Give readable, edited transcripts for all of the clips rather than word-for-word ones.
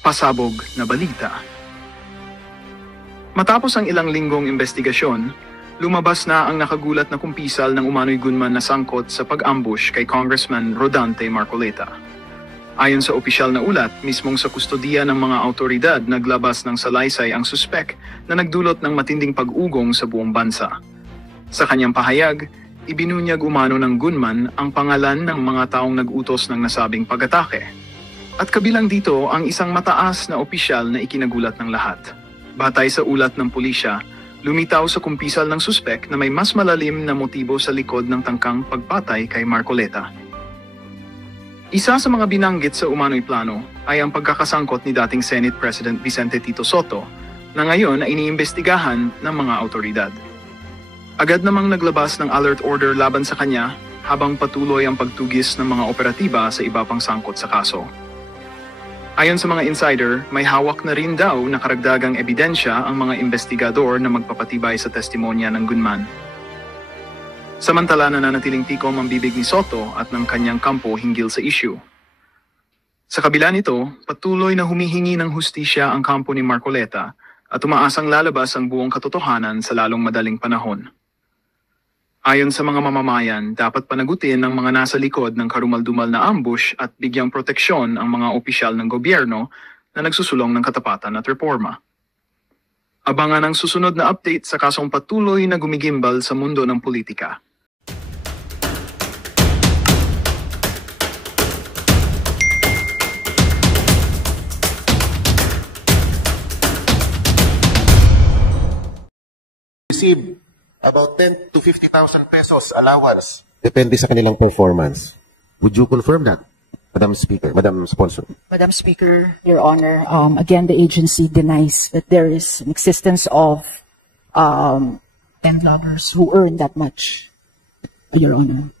Pasabog na balita. Matapos ang ilang linggong investigasyon, lumabas na ang nakagulat na kumpisal ng umano'y gunman na sangkot sa pag-ambush kay Congressman Rodante Marcoleta. Ayon sa opisyal na ulat, mismong sa kustodiya ng mga autoridad naglabas ng salaysay ang suspek na nagdulot ng matinding pag-ugong sa buong bansa. Sa kanyang pahayag, ibinunyag umano ng gunman ang pangalan ng mga taong nag-utos ng nasabing pag-atake. At kabilang dito ang isang mataas na opisyal na ikinagulat ng lahat. Batay sa ulat ng pulisya, lumitaw sa kumpisal ng suspek na may mas malalim na motibo sa likod ng tangkang pagpatay kay Marcoleta. Isa sa mga binanggit sa umano'y plano ay ang pagkakasangkot ni dating Senate President Vicente Tito Sotto na ngayon ay iniimbestigahan ng mga autoridad. Agad namang naglabas ng alert order laban sa kanya habang patuloy ang pagtugis ng mga operatiba sa iba pang sangkot sa kaso. Ayon sa mga insider, may hawak na rin daw na karagdagang ebidensya ang mga investigador na magpapatibay sa testimonya ng gunman. Samantala nananatiling tikom ang bibig ni Sotto at ng kanyang kampo hinggil sa issue. Sa kabila nito, patuloy na humihingi ng hustisya ang kampo ni Marcoleta at umaasang lalabas ang buong katotohanan sa lalong madaling panahon. Ayon sa mga mamamayan, dapat panagutin ng mga nasa likod ng karumaldumal na ambush at bigyang proteksyon ang mga opisyal ng gobyerno na nagsusulong ng katapatan at reforma. Abangan ang susunod na update sa kasong patuloy na gumigimbal sa mundo ng politika. Receive about 10 to 50,000 pesos allowance. Depende sa kanilang performance. Would you confirm that, Madam Speaker, Madam Sponsor? Madam Speaker, Your Honor, again, the agency denies that there is an existence of 10 vloggers who earn that much, Your Honor.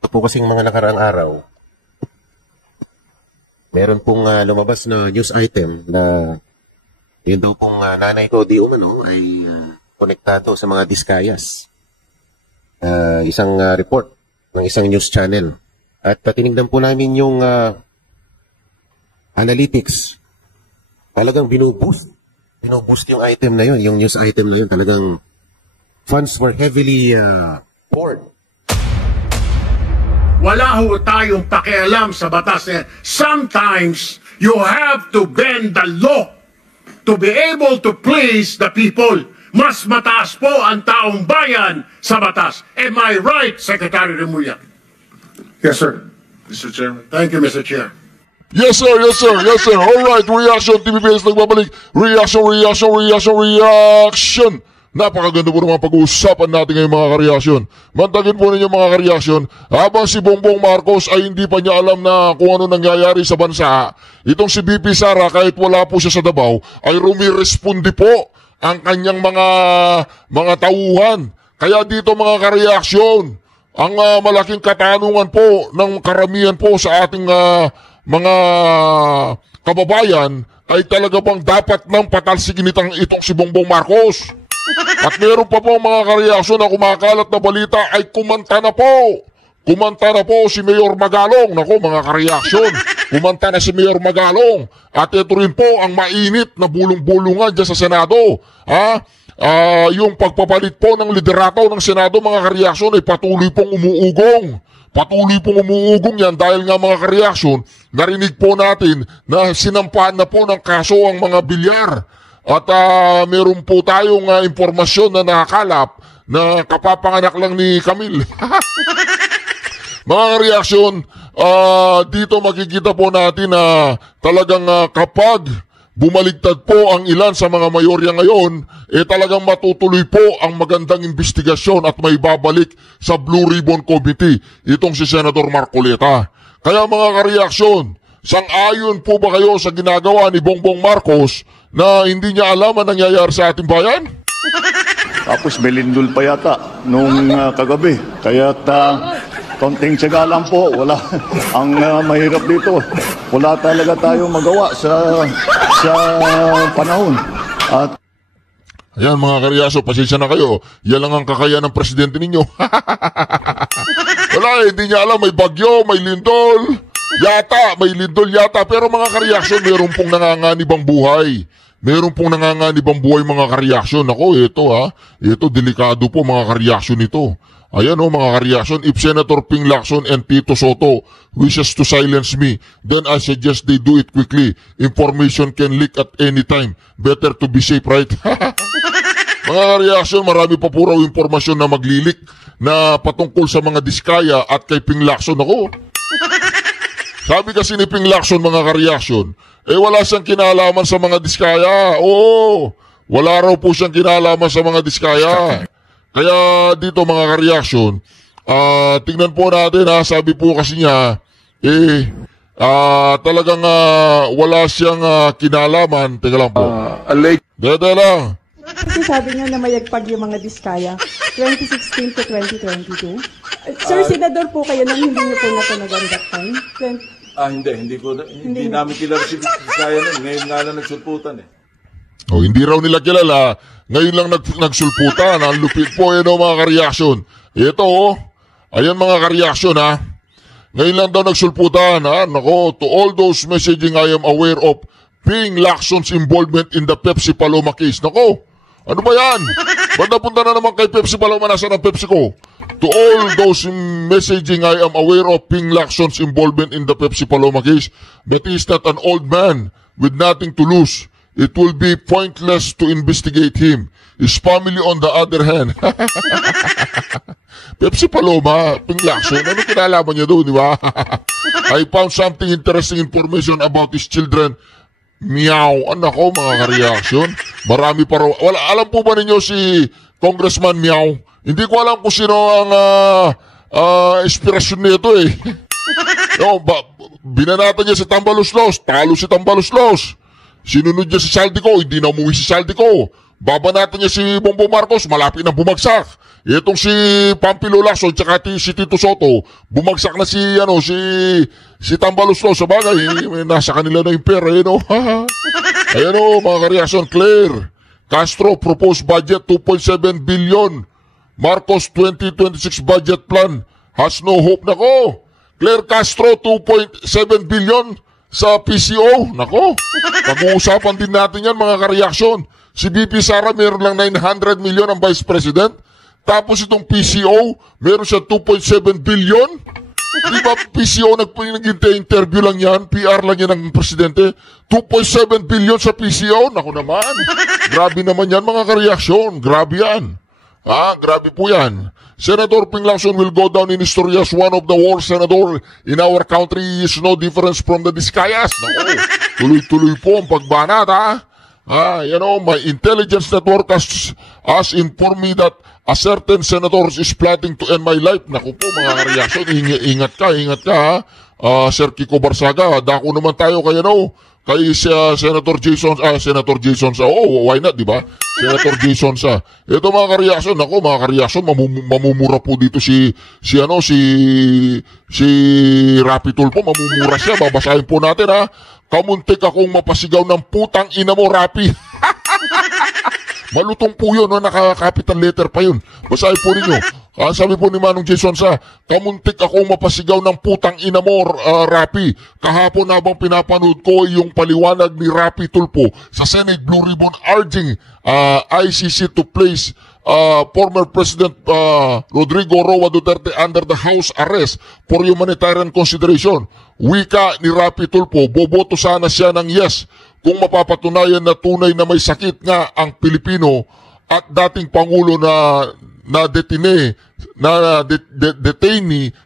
Ito po kasing mga nakaraang araw, meron pong lumabas na news item na yun daw pong nanay ko di umano ay konektado sa mga diskayas. Isang report ng isang news channel. At tinignan po namin yung analytics. Talagang binuboost. Binuboost yung item na yun, yung news item na yun. Talagang funds were heavily poured. Wala ho tayong pakialam sa batas na sometimes you have to bend the law to be able to please the people. Mas mataas po ang taong bayan sa batas. Am I right, Secretary Remulla? Yes, sir. Mr. Chairman. Thank you, Mr. Chair. Yes, sir. Yes, sir. Yes, sir. All right. Reaction. TVPS nagbabalik. Reaction. Napakaganda po ng mga pag-uusapan natin ngayong mga kareaksyon. Mantagin po ninyo mga kareaksyon, habang si Bongbong Marcos ay hindi pa niya alam na kung ano nangyayari sa bansa, itong si BP Sara, kahit wala po siya sa Davao, ay rumiresponde po ang kanyang mga tauhan. Kaya dito mga kareaksyon, ang malaking katanungan po ng karamihan po sa ating mga kababayan ay talaga bang dapat nang patalsigin itong si Bongbong Marcos? At meron pa po mga kareaksyon na kumakalat na balita ay kumanta na po. Kumanta na po si Mayor Magalong. Nako mga kareaksyon, kumanta na si Mayor Magalong. At ito rin po ang mainit na bulong-bulungan dyan sa Senado. Yung pagpapalit po ng liderato ng Senado mga kareaksyon ay patuloy pong umuugong. Patuloy pong umuugong yan dahil nga mga kareaksyon, narinig po natin na sinampahan na po ng kaso ang mga bilyar. At meron po tayong impormasyon na nakakalap na kapapanganak lang ni Camille. Mga reaksyon, dito makikita po natin na talagang kapag bumaligtad po ang ilan sa mga mayorya ngayon, talagang matutuloy po ang magandang investigasyon at may babalik sa Blue Ribbon Committee itong si Senator Marcoleta. Kaya mga kareaksyon, sang-ayon po ba kayo sa ginagawa ni Bongbong Marcos na hindi niya alam ang nangyayari sa ating bayan? Tapos may lindol pa yata nung kagabi. Kaya konting tiyaga lang po. Wala. Ang mahirap dito, wala talaga tayo magawa sa panahon. At ayan mga karyaso, pasensya na kayo. Yan lang ang kakayahan ng presidente ninyo. Wala hindi niya alam, may bagyo, may lindol. Yata, may lindol yata. Pero mga ka-reaction, meron pong nanganganibang buhay. Meron pong nanganganibang buhay mga ka-reaction. Ako, ito ito, delikado po mga ka-reaction ito. Ayan mga ka-reaction, if Senator Ping Lacson and Tito Soto wishes to silence me, then I suggest they do it quickly. Information can leak at any time. Better to be safe, right? Mga ka-reaction, marami pa po raw impormasyon na maglilik na patungkol sa mga Diskaya at kay Ping Lacson. Ako, sabi kasi ni Ping Lacson mga ka-reaction, wala siyang kinalaman sa mga Diskaya. Oo, wala raw po siyang kinalaman sa mga Diskaya. Kaya dito mga ka-reaction, tingnan po natin sabi po kasi niya, talagang wala siyang kinalaman. Teka lang po. Dede lang. Kasi sabi niya na mayagpag yung mga Diskaya, 2016 to 2022. Sir, senador po kayo nang hindi niyo po natunagan that time? Hindi namin kilala si Diskaya nun. Ngayon nga lang nagsulputan Hindi raw nila kilala. Ngayon lang nagsulputan. Ang lupit po mga ka-reaction. Ito ayan mga ka-reaction Ngayon lang daw nagsulputan Nako, to all those messaging I am aware of Ping Lacson's involvement in the Pepsi Paloma case. Nako, ano ba yan? Ba't napunta na naman kay Pepsi Paloma? Nasaan ang Pepsi ko? To all those messaging I am aware of Ping Lacson's involvement in the Pepsi Paloma case, but he is not an old man with nothing to lose. It will be pointless to investigate him. His family on the other hand. Pepsi Paloma, Ping Lacson, ano kinalaman niya doon, di ba? I found something interesting information about his children. Meow. Anak ko, mga ka-reaction. Marami pa raw. Alam po ba ninyo si Congressman Meow? Hindi ko alam kung sino ang inspirasyon nito binanatan niya si Tambaloslos. Talo si Tambaloslos. Sinunod niya si Saldico, hindi na umuwi si Saldico. Babanatan niya si Bongbong Marcos, malapit na bumagsak. Itong si Pampilo Lacson tsaka si Tito Soto, bumagsak na si Tambaloslos. Sa bagay, nasa kanila na yung pera, Ayan mga ka-reaction, Claire Castro proposed budget 2.7 billion. Marcos 2026 budget plan has no hope. Nako, Claire Castro 2.7 billion sa PCO. Nako, pag-uusapan din natin yan mga ka-reaction. Si BP Sara meron lang 900 million ang Vice President. Tapos itong PCO, meron siya 2.7 billion. Di ba PCO nag-interview lang yan, PR lang yan ng Presidente. 2.7 billion sa PCO. Naku naman, grabe naman yan mga ka-reaction. Grabe yan. Grabe po yan. Senator Ping Lacson will go down in history as one of the worst senator in our country. He is no difference from the Diskayas. Naku, tuloy-tuloy po ang pagbanat, my intelligence network has informed me that a certain senator is plotting to end my life. Naku po mga ka-reaction, ingat ka, Sir Kiko Barsaga. Dako naman tayo kay Senator Jason why not, di ba? Senator Jason ito mga ka-reaction, mga ka-reaction, mamumura po dito si Rapi Tulfo, mamumura siya. Babasahin po natin kamuntik akong mapasigaw ng putang ina mo, Rapi. Malutong po yun, naka-capital letter pa yun. Basahin po ninyo. Sabi po ni Manong Jason kamuntik akong mapasigaw ng putang ina mo, Rapi. Kahapon habang pinapanood ko yung paliwanag ni Rapi Tulfo sa Senate Blue Ribbon urging ICC to place former President Rodrigo Roa Duterte under the house arrest for humanitarian consideration. Wika ni Rapi Tulfo, boboto sana siya ng yes kung mapapatunayan na tunay na may sakit nga ang Pilipino at dating Pangulo na detainee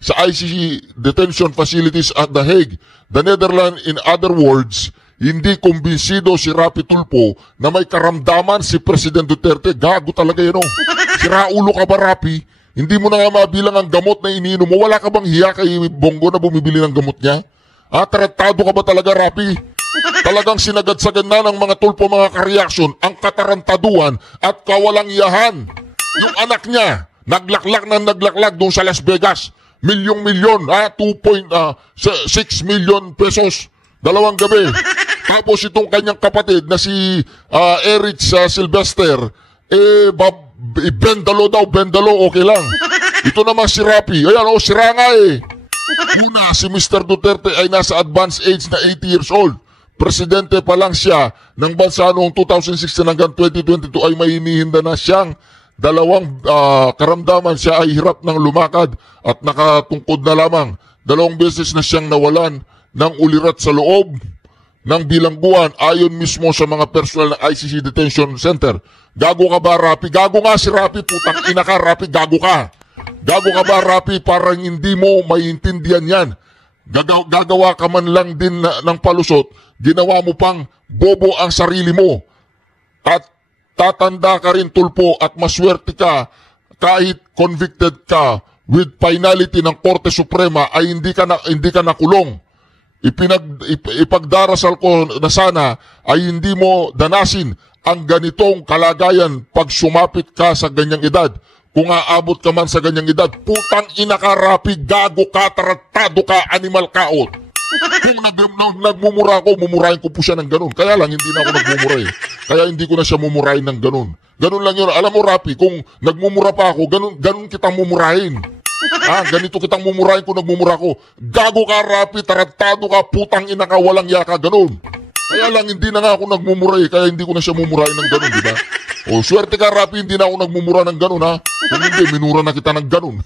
sa ICC detention facilities at The Hague, the Netherlands. In other words, hindi kumbinsido si Rapi Tulfo na may karamdaman si President Duterte. Gago talaga yun. Siraulo ka ba, Rapi? Hindi mo na nga mabilang ang gamot na iniinom mo. Wala ka bang hiya kay Bongo na bumibili ng gamot niya? Tarantado ka ba talaga, Rapi? Talagang sinagad-sagad na ng mga Tulfo mga ka-reaction ang katarantaduan at kawalang iyahan. Yung anak niya, naglaklak doon sa Las Vegas. Milyong-milyon, 2.6 million pesos. 2 gabi. Tapos itong kanyang kapatid na si Eric Sylvester, bendalo, okay lang. Ito naman si Rapi. Ayan, sira nga Una, si Mr. Duterte ay nasa advanced age na 80 years old. Presidente pa lang siya ng bansa noong 2016 hanggang 2022 ay may hinihinda na siyang dalawang karamdaman. Siya ay hirap ng lumakad at nakatungkod na lamang. 2 beses na siyang nawalan ng ulirat sa loob ng bilangguan ayon mismo sa mga personal ng ICC Detention Center. Gago ka ba, Rapi? Gago nga si Rapi, putang ina ka, Rapi, gago ka. Gago ka ba, Rapi? Parang hindi mo maiintindihan yan. Gagawa ka man lang din ng palusot, ginawa mo pang bobo ang sarili mo. Tatanda ka rin, tulpo, at maswerte ka kahit convicted ka with finality ng Korte Suprema ay hindi ka nakulong. Ipagdarasal ko na sana ay hindi mo danasin ang ganitong kalagayan pag sumapit ka sa ganyang edad. Kung aabot ka man sa ganyang edad, putang ina ka, Rapi, gago ka, taratado ka, animal kaot. Kung nagmumura ako, mumurahin ko po siya ng ganun. Kaya lang, hindi na ako nagmumura eh. Kaya hindi ko na siya mumurahin ng ganun. Ganun lang yun. Alam mo, Rapi, kung nagmumura pa ako, ganun kitang mumurahin. Ganito kitang mumurahin kung nagmumura ko. Gago ka, Rapi, taratado ka, putang ina ka, walang yaka, ganun. Kaya lang, hindi na nga ako nagmumura eh, kaya hindi ko na siya mumurahin ng ganun, di ba? O, swerte ka, Rapi, hindi na ako nagmumura ng ganun, ha? Kung hindi, minura na kita ng ganun.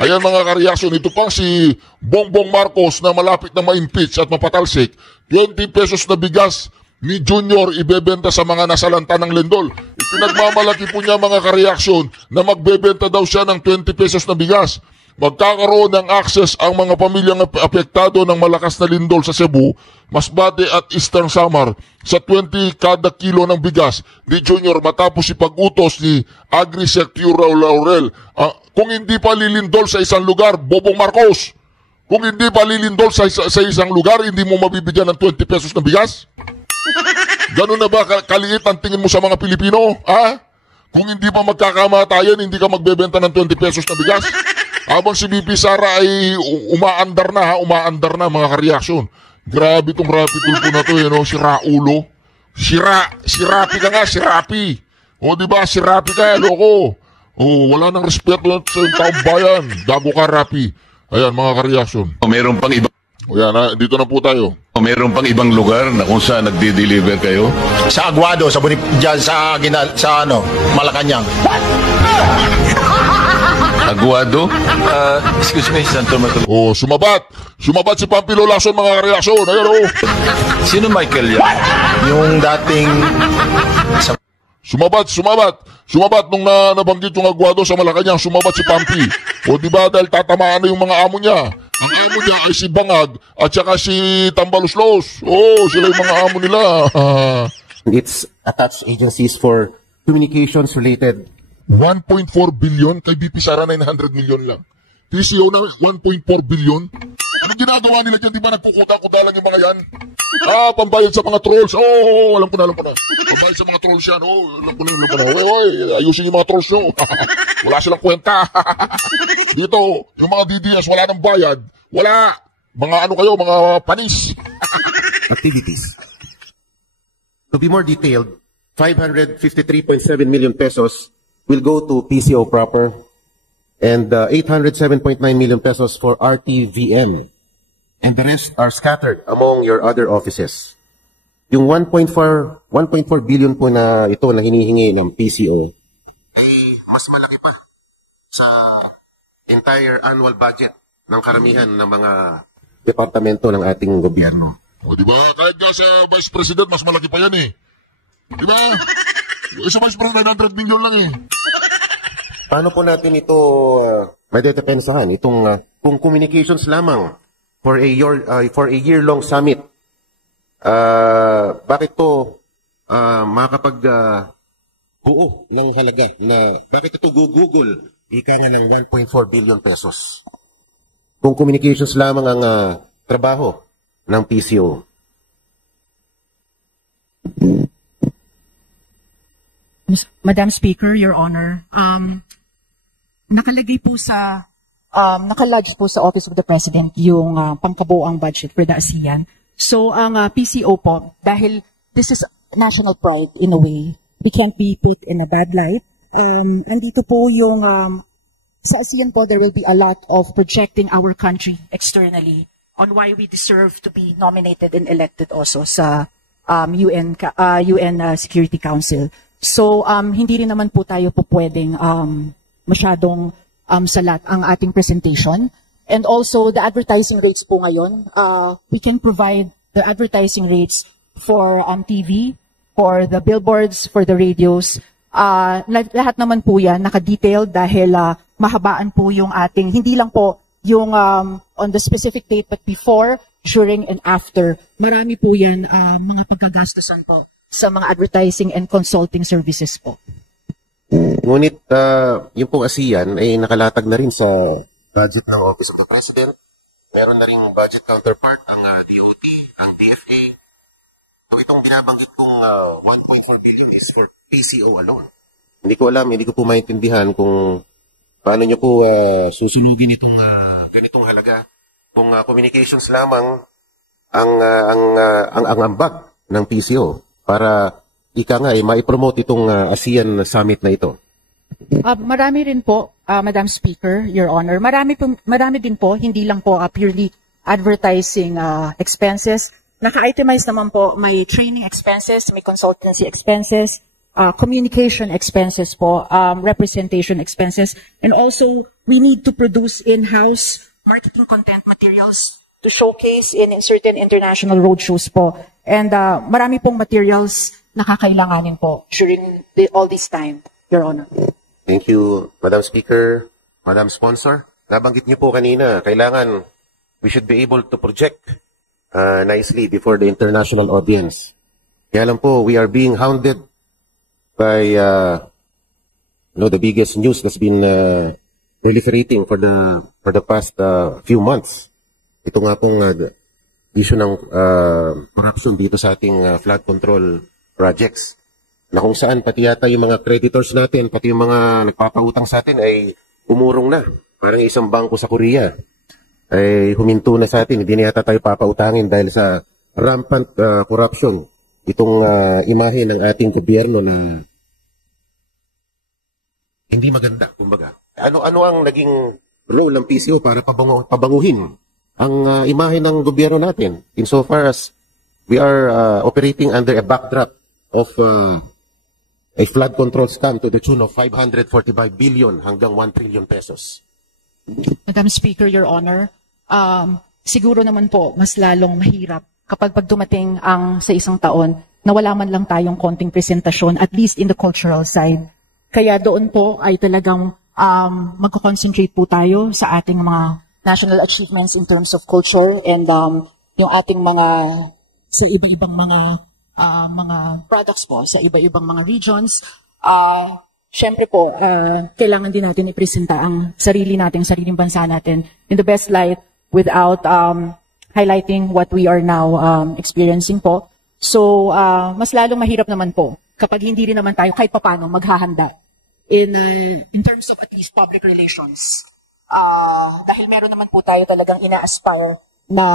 Ayan mga kareaksyon, ito pang si Bongbong Marcos na malapit na ma-impeach at mapatalsik, 20 pesos na bigas ni Junior ibebenta sa mga nasalanta ng lindol. Ipinagmamalaki po niya mga kareaksyon na magbebenta daw siya ng 20 pesos na bigas. Magkakaroon ng access ang mga pamilyang apektado ng malakas na lindol sa Cebu, Masbate at Eastern Samar sa 20 kada kilo ng bigas ni Junior matapos ipag-utos ni Agri-Secretary Laurel. Kung hindi pa lilindol sa isang lugar, Bobong Marcos, kung hindi pa lilindol sa isang lugar, hindi mo mabibigyan ng 20 pesos na bigas? Ganun na ba kaliit ang tingin mo sa mga Pilipino? Kung hindi pa magkakamatayan, hindi ka magbebenta ng 20 pesos na bigas? Habang si BP Sara ay umaandar na mga kareaksyon. Grabe itong Rapi tulpo na to, si Raulo. Si Rapi ka nga, si Rapi. O diba, si Rapi ka, loko. O, wala nang respeto sa taong bayan. Gago ka, Rapi. Ayan, mga kareaksyon. Meron pang iba. O yan, dito na po tayo. Meron pang ibang lugar na kung saan nagde-deliver kayo? Sa Aguado, dyan sa Malacanang. Aguado? Excuse me, Santo Matulog. Oh, sumabat si Pampilo Lacson, mga reaksyon. Ayan, oh. Sino Michael yan? Yung dating... Sumabat nung nabanggit yung Aguado sa Malacanang, sumabat si Pampi. O diba, dahil tatamaan na yung mga amo niya. Ang amo niya ay si Bangag at saka si Tambaluslos. Oh, sila yung mga amo nila. It's attached agencies for communications related. 1.4 billion, kay BP Sara 900 million lang. TCO na 1.4 billion. Ano ginagawa nila dyan? Di ba nagkukuta-kuta lang yung mga yan? Pambayad sa mga trolls. Oh, alam ko na. Pambayad sa mga trolls yan. Oh, alam ko na. Oy, ayusin yung mga trolls nyo. Wala silang kwenta. Dito, yung mga DDS, wala nang bayad. Wala. Mga ano kayo, mga panis. Activities. To be more detailed, 553.7 million pesos will go to PCO proper and 807.9 million pesos for RTVM. And the rest are scattered among your other offices. Yung 1.4 billion po na ito na hinihingi ng PCO ay mas malaki pa sa entire annual budget ng karamihan ng mga departamento ng ating gobyerno. O diba, kahit nga sa Vice President, mas malaki pa yan eh. Diba? Sa Vice President, 900 million lang eh. Paano po natin ito madedepensahan? Itong kung communications lamang for a year-long summit, bakit to makakapag buo ng halaga na bakit ito Google ika nga ng 1.4 billion pesos? Kung communications lamang ang trabaho ng PCO. Madam Speaker, Your Honor, nakalagay po sa nakalodge po sa Office of the President yung pangkabuoang budget for the ASEAN. So ang PCO po, dahil this is national pride in a way, we can't be put in a bad light. Andito po yung sa ASEAN po, there will be a lot of projecting our country externally on why we deserve to be nominated and elected also sa UN Security Council. So, hindi rin naman po tayo po pwedeng masyadong salat ang ating presentation. And also, the advertising rates po ngayon, we can provide the advertising rates for TV, for the billboards, for the radios. Lahat naman po yan naka-detailed dahil mahabaan po yung ating, hindi lang po yung on the specific date, but before, during, and after. Marami po yan mga pagkagastusan po sa mga advertising and consulting services po. Ngunit yung pong ASEAN ay nakalatag na rin sa budget ng Office of the President. Meron na rin budget counterpart ng DOT, ang DFA. So itong binabanggit kong 1.4 billion is for PCO alone. Hindi ko alam, hindi ko po maintindihan kung paano nyo po susunugin itong ganitong halaga. Kung communications lamang ang ambag ng PCO para ika nga maipromote itong ASEAN Summit na ito. Marami rin po, Madam Speaker, Your Honor. Marami din po, hindi lang po purely advertising expenses. Naka-itemize naman po, may training expenses, may consultancy expenses, communication expenses po, representation expenses, and also we need to produce in-house marketing content materials to showcase in certain international roadshows po. And marami pong materials na kakailanganin po during all this time, Your Honor. Thank you, Madam Speaker, Madam Sponsor. Nabanggit niyo po kanina, kailangan we should be able to project nicely before the international audience. Kaya lang po, we are being hounded by the biggest news that's been proliferating for the past few months. Ito nga pong issue ng corruption dito sa ating flood control projects. Na kung saan pati yata yung mga creditors natin, pati yung mga nagpapautang sa atin ay umurong na. Parang isang bangko sa Korea ay huminto na sa atin. Hindi na yata tayo papautangin dahil sa rampant corruption. Itong imahe ng ating gobyerno na hindi maganda, kumbaga. Ano ang naging role ng PCO para pabanguhin ang imahe ng gobyerno natin insofar as we are operating under a backdrop of a flood control scam to the tune of 545 billion hanggang 1 trillion pesos. Madam Speaker, Your Honor, siguro naman po mas lalong mahirap kapag dumating ang sa isang taon na wala man lang tayong konting presentasyon, at least in the cultural side. Kaya doon po ay talagang magko-concentrate po tayo sa ating mga national achievements in terms of culture and yung ating mga sa iba-ibang mga products po sa iba-ibang mga regions. Siyempre po, kailangan din natin ipresenta ang sariling bansa natin in the best light without highlighting what we are now experiencing po. So, mas lalong mahirap naman po kapag hindi rin naman tayo kahit papano maghahanda in terms of at least public relations. Dahil meron naman po tayo talagang ina-aspire na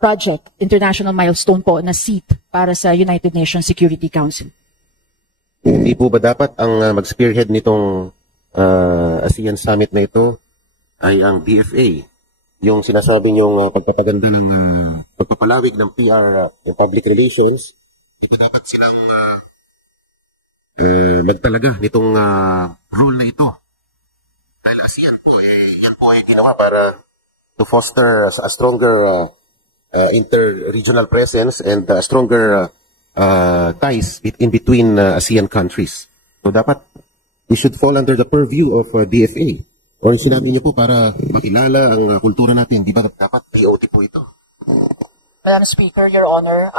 project, international milestone po na seat para sa United Nations Security Council. Hindi po ba dapat ang mag-spearhead nitong ASEAN Summit na ito ay ang DFA? Yung sinasabi niyong pagpapaganda ng pagpapalawig ng PR and public relations, ito dapat silang magtalaga nitong role na ito. Dahil ASEAN po, yan po ay ginawa para to foster a stronger inter-regional presence and stronger ties in between ASEAN countries. So dapat we should fall under the purview of DFA. O sinabi niyo po para makilala ang kultura natin, di ba dapat DOT po ito? Madam Speaker, Your Honor,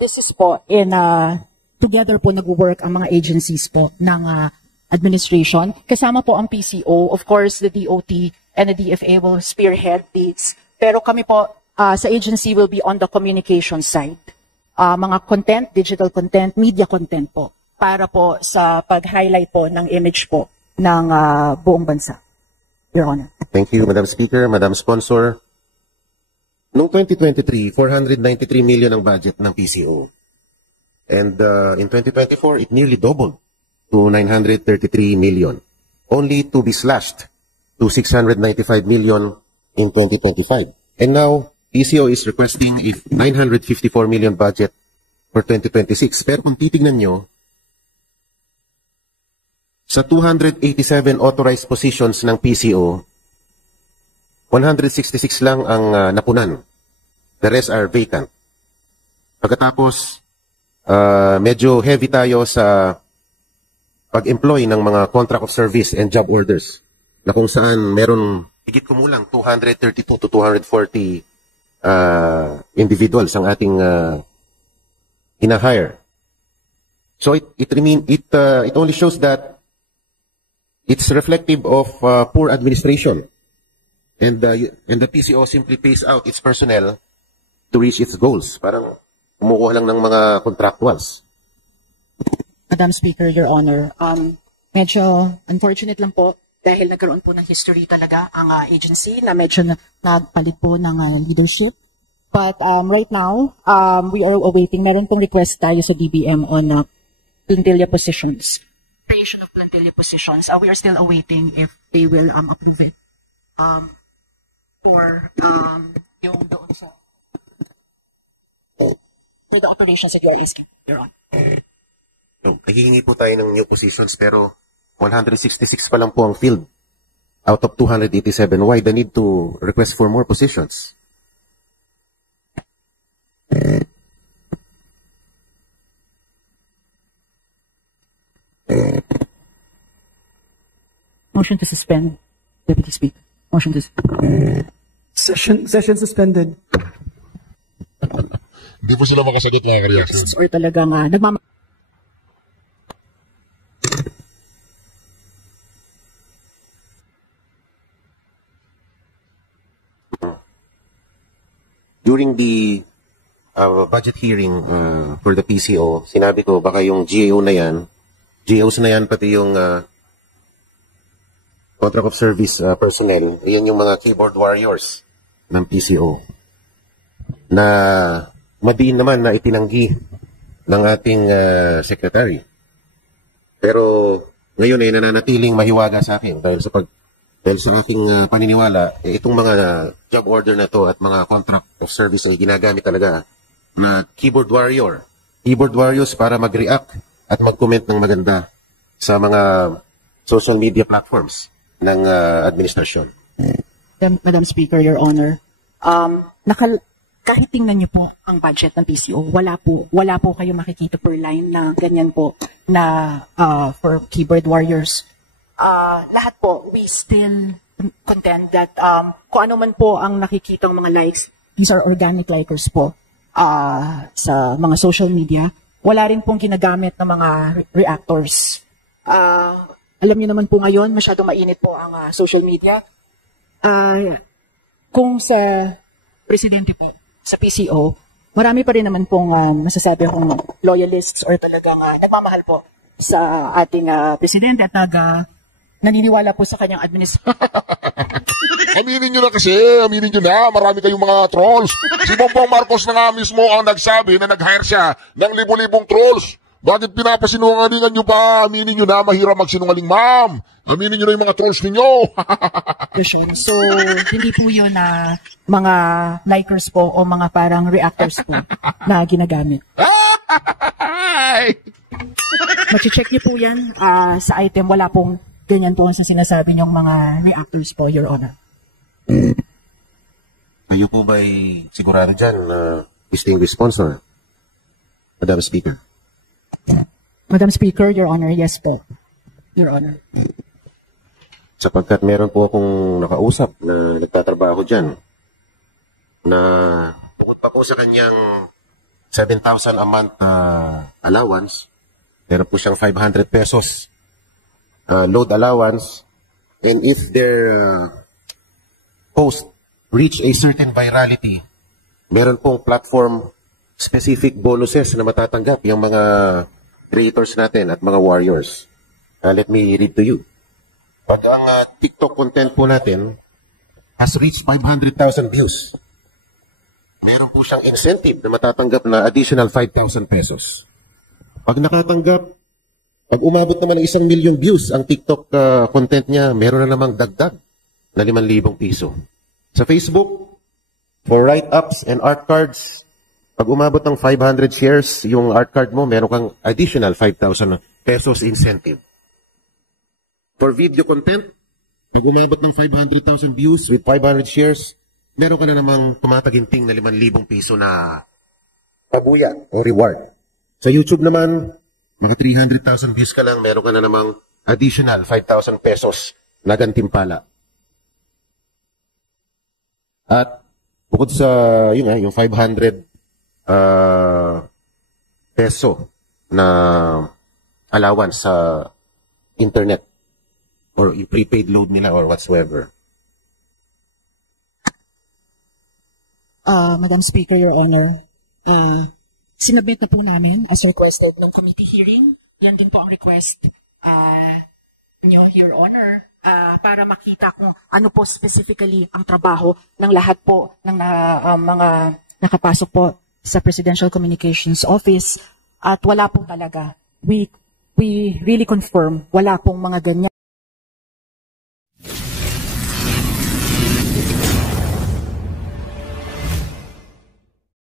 this is po together po nag-work ang mga agencies po ng administration. Kasama po ang PCO, of course the DOT and the DFA will spearhead these. Pero kami po sa agency will be on the communication side. Mga content, digital content, media content po, para po sa pag-highlight po ng image po ng buong bansa. Your Honor. Thank you, Madam Speaker, Madam Sponsor. Noong 2023, 493 million ang budget ng PCO. And in 2024, it nearly doubled to 933 million. Only to be slashed to to 695 million in 2025. And now, PCO is requesting a 954 million budget for 2026. Pero kung titignan nyo, sa 287 authorized positions ng PCO, 166 lang ang napunan. The rest are vacant. Pagkatapos, medyo heavy tayo sa pag-employ ng mga contract of service and job orders na kung saan meron higit kumulang 232 to 240 individuals ang ating hina-hire. So it only shows that it's reflective of poor administration, and the PCO simply pays out its personnel to reach its goals. Parang kumukuha lang ng mga contractuals. Madam Speaker, Your Honor, medyo unfortunate lang po dahil nagkaroon po ng history talaga ang agency na medyo nagpalit po ng leadership. But right now, we are awaiting, meron pong request tayo sa DBM on plantilla positions, creation of plantilla positions. We are still awaiting if they will approve it for yung doon sa for the operations at URAs, Your Honor. Naghihingi po tayo ng new positions pero 166 pa lang po ang field out of 287. Why the need to request for more positions? Motion to suspend, Deputy Speaker. Motion to suspend. Session suspended. Hindi po sila makasagot mga kareaksyon. Or talagang During the budget hearing for the PCO, sinabi ko baka yung GAOs na yan, pati yung contract of service personnel, yan yung mga keyboard warriors ng PCO na madiin naman na itinanggi ng ating secretary. Pero ngayon ay nananatiling mahiwaga sa akin dahil sa aking paniniwala, itong mga job order na to at mga contract of service ay ginagamit talaga na keyboard warriors para mag-react at mag-comment ng maganda sa mga social media platforms ng administrasyon. Madam Speaker, Your Honor, kahit tingnan niyo po ang budget ng PCO, wala po kayo makikita per line na ganyan po na for keyboard warriors. Lahat po, we still contend that kung ano man po ang nakikitang mga likes, these are organic likers po sa mga social media. Wala rin pong ginagamit ng mga reactors. Alam niyo naman po ngayon, masyadong mainit po ang social media. Kung sa presidente po, sa PCO, marami pa rin naman pong masasabi akong loyalists or talagang nagmamahal po sa ating presidente at naniniwala po sa kanyang administration. Aminin nyo na, marami kayong mga trolls. Si Bongbong Marcos na nga mismo ang nagsabi na nag-hire siya ng libu-libong trolls. Bakit pinapasinungalingan nyo pa? Aminin nyo na, mahirap magsinungaling, ma'am. Aminin nyo na yung mga trolls ninyo. So, hindi po yun na mga likers po o mga parang reactors po na ginagamit. Machi-check niyo po yan sa item. Wala pong ganyan po sa sinasabi niyong mga reactors po, Your Honor. Kayo po ba'y sigurado dyan na distinguished sponsor, Madam Speaker? Madam Speaker, Your Honor, yes po. Your Honor. Sapagkat meron po akong nakausap na nagtatrabaho dyan na bukod pa po sa kanyang 7,000 a month allowance, meron po siyang 500 pesos load allowance, and if their post reach a certain virality, meron pong platform specific bonuses na matatanggap yung mga creators natin at mga warriors. Let me read to you. Pag ang TikTok content po natin has reached 500,000 views, meron po siyang incentive na matatanggap na additional 5,000 pesos. Pag umabot naman ng 1 million views ang TikTok content niya, meron na namang dagdag na 5,000 piso. Sa Facebook, for write-ups and art cards, pag umabot ng 500 shares, yung art card mo, meron kang additional 5,000 pesos incentive. For video content, pag umabot ng 500,000 views with 500 shares, meron ka na namang tumataginting na 5,000 piso na pabuya o reward. Sa YouTube naman, mga 300,000 views ka lang, meron ka na namang additional 5,000 pesos na gantimpala. At bukod sa yung 500 peso na allowance sa internet or yung prepaid load nila or whatsoever. Madam Speaker, Your Honor, sinabit na po namin as requested ng committee hearing. Yan din po ang request nyo, Your Honor, para makita kung ano po specifically ang trabaho ng lahat po ng mga nakapasok po sa Presidential Communications Office. At wala po talaga. We really confirm, wala pong mga ganyan.